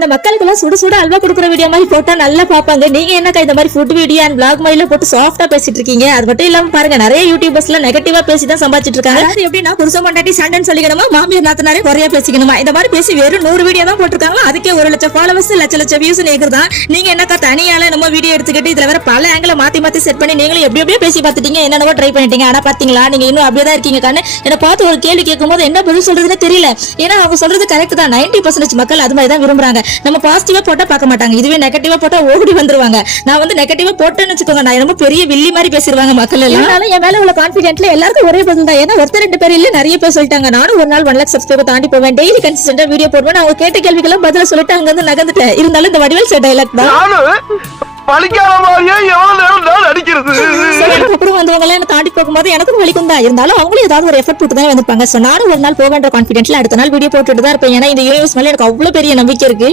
இந்த மக்களுக்கு எல்லாம் சுட சுட அல்வா கொடுக்குற வீடியோ மாதிரி போட்டா நல்லா பாப்பாங்க. நீங்க என்னக்கா இந்த மாதிரி ஃபுட் வீடியோ அண்ட் vlog மாதிரில போட்டு சாஃப்டா பேசிட்டு இருக்கீங்க? அது மட்டும் இல்லாம பாருங்க, நிறைய யூடியூபர்ஸ்ல நெகட்டிவா பேசி தான் சம்பாதிச்சிட்டு இருக்காங்க. அது எப்படின்னா புருஷன் பொண்டாட்டி சண்டைன்னு சொல்லிக்கணுமா, மாமியார் நாத்தனாரே குறையா பேசிக்கணுமா, இந்த மாதிரி பேசி வெறும் 100 வீடியோ தான் போட்டிருக்காங்க. அதுக்கே 1 லட்சம் ஃபாலோவர்ஸ், லட்ச வியூஸ் நேக்குதான். நீங்க என்னக்கா தனியால நம்ம வீடியோ எடுத்துக்கிட்டு இதுல வேற பல ஆங்கில மாத்தி செட் பண்ணி நீங்களும் எப்படியோ பேசி பார்த்துட்டீங்க, என்னென்னவோ ட்ரை பண்ணிட்டீங்க. ஆனா பாத்தீங்களா, நீங்க இன்னும் அப்படியே தான் இருக்கீங்க. என்ன பார்த்து ஒரு கேள்வி கேட்கும்போது என்ன பதில் சொல்றதுன்னு தெரியல. ஏன்னா அவங்க சொல்றது கரெக்ட் தான். 90% மக்கள் அது மாதிரி தான் விரும்புறாங்க. நம்ம பாசிட்டிவா போட்டா பார்க்க மாட்டாங்க, இதுவே நெகட்டிவா போட்டா ஓடி வந்துருவாங்க. நான் வந்து நெகட்டிவா போட்டேன்னு வச்சுக்கோங்க, நான் ரொம்ப பெரிய வில்லி மாதிரி பேசிடுவாங்க மக்கள் எல்லாம். என் மேல உள்ள கான்பிடென்ட்ல எல்லாருக்கும் ஒரே பதில் தான். ஏன்னா ஒருத்தர் 2 பேர் இல்ல, நிறைய பேர் சொல்லிட்டாங்க. நானும் ஒரு நாள் 1 லட்சம் சப்ஸ்கிரைபர் தாண்டி போவேன், டெய்லி கன்சிஸ்டன்டா வீடியோ போடுவேன். அவங்க கேட்ட கேள்விக்கெல்லாம் பதில சொல்லிட்டு அங்க இருந்து நகர்ந்துட்டேன். இருந்தாலும் இந்த வடிவேல் சார் டைலாக் தான் அப்புறம் வந்தவங்க எல்லாம் தாண்டி போகும்போது எனக்கும் வலிக்கும் தான். இருந்தாலும் அவங்களும் ஏதாவது ஒரு எஃபர்ட் போட்டு தான் வந்திருப்பாங்க. நானும் ஒரு நாள் போவேன்ற கான்பிடென்ட்ல அடுத்த நாள் வீடியோ போட்டுட்டு தான் இருப்பேன். ஏன்னா இந்த யூனிவர்ஸ் மேல எனக்கு அவ்வளவு பெரிய நம்பிக்கை இருக்கு.